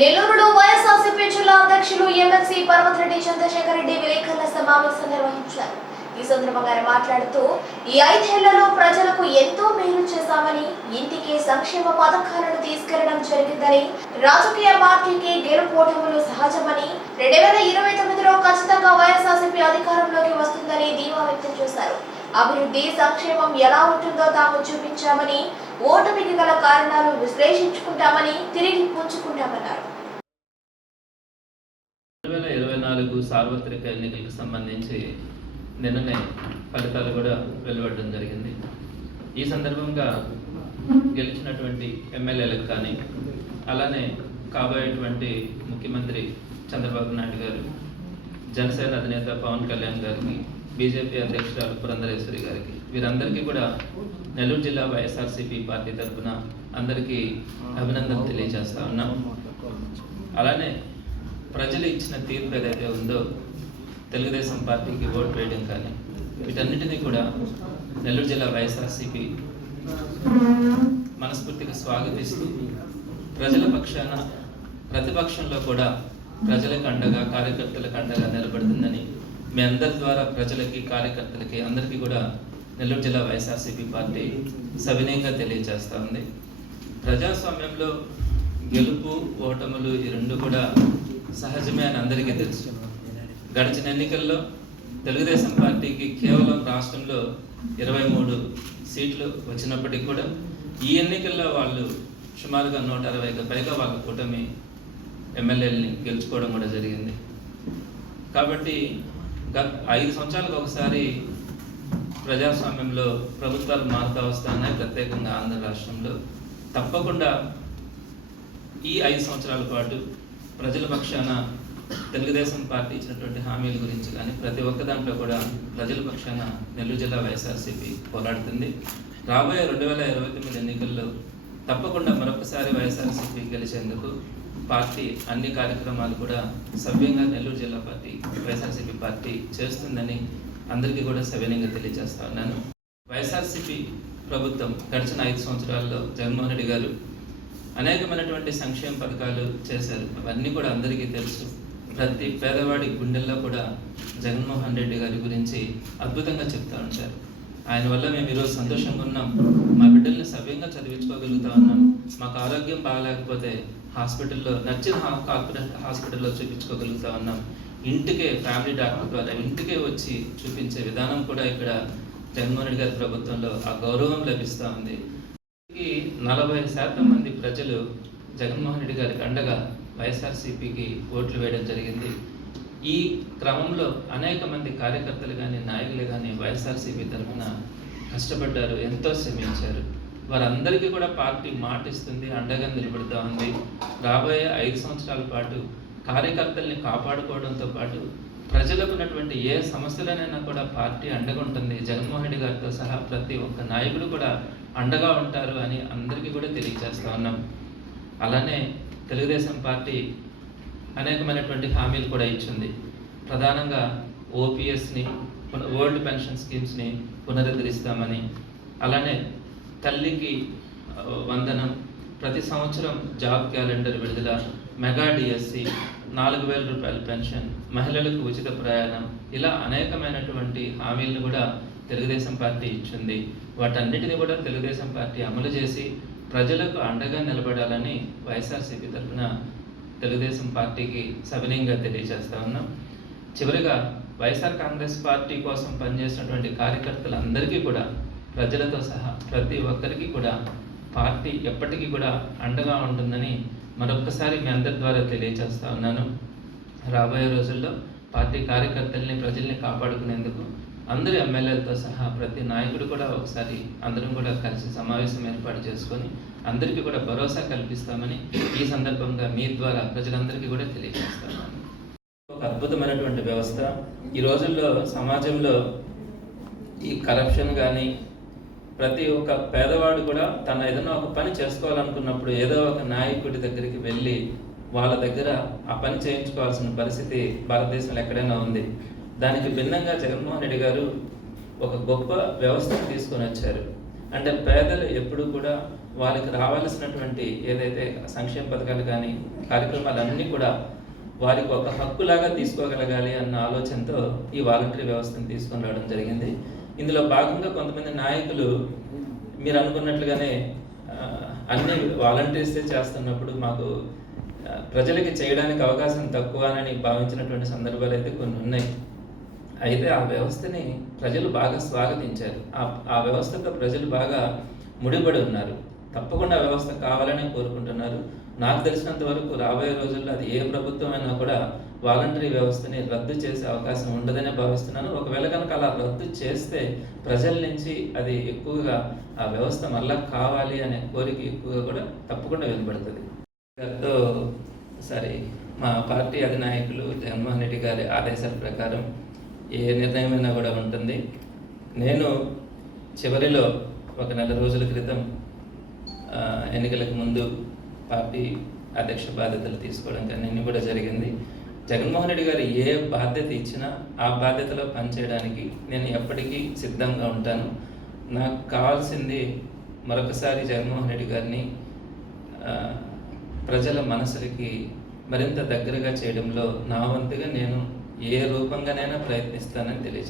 నెల్లూరులో వైఎస్ఆర్సీపీ జిల్లా అధ్యక్షులు ఎమ్మెల్సీ పర్వతరెడ్డి చంద్రశేఖర్ రెడ్డి విలేకరుల సమావేశం నిర్వహించారు. ఈ సందర్భంగా మాట్లాడుతూ ఈ ఐదేళ్ళలో ప్రజలకు ఎంతో మేలు చేశామని ఇంటికి సంక్షేమ పథకాలను తీసుకెళ్ళడం జరిగిందని రాజకీయ పార్టీకి గెలుపోటములు సహజమని రెండు వేల ఇరవై తొమ్మిదిలో ఖచ్చితంగా వైఎస్ఆర్సీపీ అధికారంలోకి వస్తుందని ధీమా వ్యక్తం చేశారు. అభివృద్ధి సంక్షేమం ఎలా ఉంటుందో తాము చూపించామని ఓటమికి గల కారణాలు విశ్లేషించుకుంటామని తిరిగి పుంజుకుంటామన్నారు రెండు వేల ఇరవై నాలుగు సార్వత్రిక ఎన్నికలకు సంబంధించి నిన్ననే ఫలితాలు కూడా వెలువడడం జరిగింది. ఈ సందర్భంగా గెలిచినటువంటి ఎమ్మెల్యేలకు కానీ అలానే కాబోయేటువంటి ముఖ్యమంత్రి చంద్రబాబు నాయుడు గారు జనసేన అధినేత పవన్ కళ్యాణ్ గారికి బీజేపీ అధ్యక్షురాలు పురంధరేశ్వరి గారికి వీరందరికీ కూడా నెల్లూరు జిల్లా వైఎస్ఆర్సీపీ పార్టీ తరఫున అందరికీ అభినందన తెలియజేస్తా ఉన్నాం. అలానే ప్రజలు ఇచ్చిన తీర్పు ఏదైతే ఉందో తెలుగుదేశం పార్టీకి ఓటు వేయడం కానీ వీటన్నిటినీ కూడా నెల్లూరు జిల్లా వైఎస్ఆర్సీపీ మనస్ఫూర్తిగా స్వాగతిస్తూ ప్రజల పక్షాన ప్రతిపక్షంలో కూడా ప్రజలకు అండగా కార్యకర్తలకు అండగా నిలబడుతుందని మీ అందరి ద్వారా ప్రజలకి కార్యకర్తలకి అందరికీ కూడా నెల్లూరు జిల్లా వైఎస్ఆర్సీపీ పార్టీ సవినయంగా తెలియజేస్తా ఉంది. ప్రజాస్వామ్యంలో గెలుపు ఓటములు ఈ రెండు కూడా సహజమే అని అందరికీ తెలుసు. గడిచిన ఎన్నికల్లో తెలుగుదేశం పార్టీకి కేవలం రాష్ట్రంలో ఇరవై మూడు సీట్లు వచ్చినప్పటికీ కూడా ఈ ఎన్నికల్లో వాళ్ళు సుమారుగా నూట అరవైకి పైగా వాళ్ళ కూటమి ఎమ్మెల్యేలని గెలుచుకోవడం కూడా జరిగింది. కాబట్టి గత ఐదు సంవత్సరాలకు ఒకసారి ప్రజాస్వామ్యంలో ప్రభుత్వాలు మారుతా వస్తున్నాయి ప్రత్యేకంగా ఆంధ్ర రాష్ట్రంలో తప్పకుండా ఈ ఐదు సంవత్సరాల పాటు ప్రజల పక్షాన తెలుగుదేశం పార్టీ ఇచ్చినటువంటి హామీల గురించి కానీ ప్రతి ఒక్క దాంట్లో కూడా ప్రజల పక్షాన నెల్లూరు జిల్లా వైఎస్ఆర్సీపీ పోరాడుతుంది. రాబోయే రెండు వేల ఇరవై తొమ్మిది ఎన్నికల్లో తప్పకుండా మరొకసారి వైఎస్ఆర్సీపీ గెలిచేందుకు పార్టీ అన్ని కార్యక్రమాలు కూడా సవ్యంగా నెల్లూరు జిల్లా పార్టీ వైఎస్ఆర్సీపీ పార్టీ చేస్తుందని అందరికీ కూడా సవినయంగా తెలియజేస్తా ఉన్నాను. వైఎస్ఆర్సీపీ ప్రభుత్వం గడిచిన ఐదు సంవత్సరాల్లో జగన్మోహన్ రెడ్డి గారు అనేకమైనటువంటి సంక్షేమ పథకాలు చేశారు. అవన్నీ కూడా అందరికీ తెలుసు. ప్రతి పేదవాడి గుండెల్లో కూడా జగన్మోహన్ రెడ్డి గారి గురించి అద్భుతంగా చెప్తా ఉంటారు. ఆయన వల్ల మేము ఈరోజు సంతోషంగా ఉన్నాం. మా బిడ్డల్ని సవ్యంగా చదివించుకోగలుగుతా ఉన్నాం. మాకు ఆరోగ్యం బాగాలేకపోతే హాస్పిటల్లో నచ్చిన హా- కార్పొరేట్ హాస్పిటల్లో చూపించుకోగలుగుతా ఉన్నాం. ఇంటికే ఫ్యామిలీ డాక్టర్ ద్వారా ఇంటికే వచ్చి చూపించే విధానం కూడా ఇక్కడ జగన్మోహన్ రెడ్డి గారి ప్రభుత్వంలో ఆ గౌరవం లభిస్తూ ఉంది. నలభై శాతం మంది ప్రజలు జగన్మోహన్ రెడ్డి గారికి అండగా వైఎస్ఆర్సీపీకి ఓట్లు వేయడం జరిగింది. ఈ క్రమంలో అనేక మంది కార్యకర్తలు కానీ నాయకులు కానీ వైఎస్ఆర్సీపీ తరఫున కష్టపడ్డారు ఎంతో శ్రమించారు. వారందరికీ కూడా పార్టీ మాటిస్తుంది అండగా నిలబడుతూ ఉంది. రాబోయే ఐదు సంవత్సరాల పాటు కార్యకర్తల్ని కాపాడుకోవడంతో పాటు ప్రజలకు ఉన్నటువంటి ఏ సమస్యలనైనా కూడా పార్టీ అండగా ఉంటుంది జగన్మోహన్ రెడ్డి గారితో సహా ప్రతి ఒక్క నాయకుడు కూడా అండగా ఉంటారు అని అందరికీ కూడా తెలియజేస్తూ ఉన్నాం. అలానే తెలుగుదేశం పార్టీ అనేకమైనటువంటి హామీలు కూడా ఇచ్చింది. ప్రధానంగా ఓపీఎస్ని ఓల్డ్ పెన్షన్ స్కీమ్స్ని పునరుద్ధరిస్తామని. అలానే తల్లికి వందనం ప్రతి సంవత్సరం జాబ్ క్యాలెండర్ విడుదల మెగా డిఎస్సి నాలుగు వేల రూపాయల పెన్షన్ మహిళలకు ఉచిత ప్రయాణం ఇలా అనేకమైనటువంటి హామీలను కూడా తెలుగుదేశం పార్టీ ఇచ్చింది. వాటన్నిటిని కూడా తెలుగుదేశం పార్టీ అమలు చేసి ప్రజలకు అండగా నిలబడాలని వైఎస్ఆర్సీపీ తరఫున తెలుగుదేశం పార్టీకి సవినయంగా తెలియజేస్తా ఉన్నాం. చివరిగా వైఎస్ఆర్ కాంగ్రెస్ పార్టీ కోసం పనిచేసినటువంటి కార్యకర్తలందరికీ కూడా ప్రజలతో సహా ప్రతి ఒక్కరికి కూడా పార్టీ ఎప్పటికీ కూడా అండగా ఉంటుందని మరొక్కసారి మీ అందరి ద్వారా తెలియజేస్తా ఉన్నాను. రాబోయే రోజుల్లో పార్టీ కార్యకర్తల్ని ప్రజల్ని కాపాడుకునేందుకు అందరి ఎమ్మెల్యేలతో సహా ప్రతి నాయకుడు కూడా ఒకసారి అందరం కూడా కలిసి సమావేశం ఏర్పాటు చేసుకొని అందరికీ కూడా భరోసా కల్పిస్తామని ఈ సందర్భంగా మీ ద్వారా ప్రజలందరికీ కూడా తెలియజేస్తాను. ఒక అద్భుతమైనటువంటి వ్యవస్థ. ఈ రోజుల్లో సమాజంలో ఈ కరప్షన్ కానీ ప్రతి ఒక్క పేదవాడు కూడా తన ఏదైనా ఒక పని చేసుకోవాలనుకున్నప్పుడు ఏదో ఒక నాయకుడి దగ్గరికి వెళ్ళి వాళ్ళ దగ్గర ఆ పని చేయించుకోవాల్సిన పరిస్థితి భారతదేశంలో ఎక్కడైనా ఉంది. దానికి భిన్నంగా జగన్మోహన్ రెడ్డి గారు ఒక గొప్ప వ్యవస్థను తీసుకొని వచ్చారు. అంటే పేదలు ఎప్పుడు కూడా వాళ్ళకి రావాల్సినటువంటి ఏదైతే సంక్షేమ పథకాలు కానీ కార్యక్రమాలన్నీ కూడా వారికి ఒక హక్కులాగా తీసుకోగలగాలి అన్న ఆలోచనతో ఈ వాలంటరీ వ్యవస్థను తీసుకొని రావడం జరిగింది. ఇందులో భాగంగా కొంతమంది నాయకులు మీరు అనుకున్నట్లుగానే అన్ని వాలంటీర్సే చేస్తున్నప్పుడు మాకు ప్రజలకి చేయడానికి అవకాశం తక్కువ అని భావించినటువంటి సందర్భాలు అయితే కొన్ని ఉన్నాయి. అయితే ఆ వ్యవస్థని ప్రజలు బాగా స్వాగతించారు. ఆ ఆ వ్యవస్థతో ప్రజలు బాగా ముడిపడి ఉన్నారు. తప్పకుండా ఆ వ్యవస్థ కావాలని కోరుకుంటున్నారు. నాకు తెలిసినంత వరకు రాబోయే రోజుల్లో అది ఏ ప్రభుత్వం అయినా కూడా వాలంటరీ వ్యవస్థని రద్దు చేసే అవకాశం ఉండదనే భావిస్తున్నాను. ఒకవేళ కనుక అలా రద్దు చేస్తే ప్రజల నుంచి అది ఎక్కువగా ఆ వ్యవస్థ మళ్ళా కావాలి అనే కోరిక ఎక్కువగా కూడా తప్పకుండా వెలువడుతుంది. గారితో సరే మా పార్టీ అధినాయకులు జగన్మోహన్ రెడ్డి గారి ఆదేశాల ప్రకారం ఏ నిర్ణయమైనా కూడా ఉంటుంది. నేను చివరిలో ఒక నెల రోజుల క్రితం ఎన్నికలకు ముందు పార్టీ అధ్యక్ష బాధ్యతలు తీసుకోవడం కానీ కూడా జరిగింది. జగన్మోహన్ రెడ్డి గారు ఏ బాధ్యత ఇచ్చినా ఆ బాధ్యతలో పనిచేయడానికి నేను ఎప్పటికీ సిద్ధంగా ఉంటాను. నాకు కావాల్సింది మరొకసారి జగన్మోహన్ రెడ్డి గారిని ప్రజల మనసులకి మరింత దగ్గరగా చేయడంలో నా వంతుగా నేను ఏ రూపంగానైనా ప్రయత్నిస్తానని తెలియజేస్తాను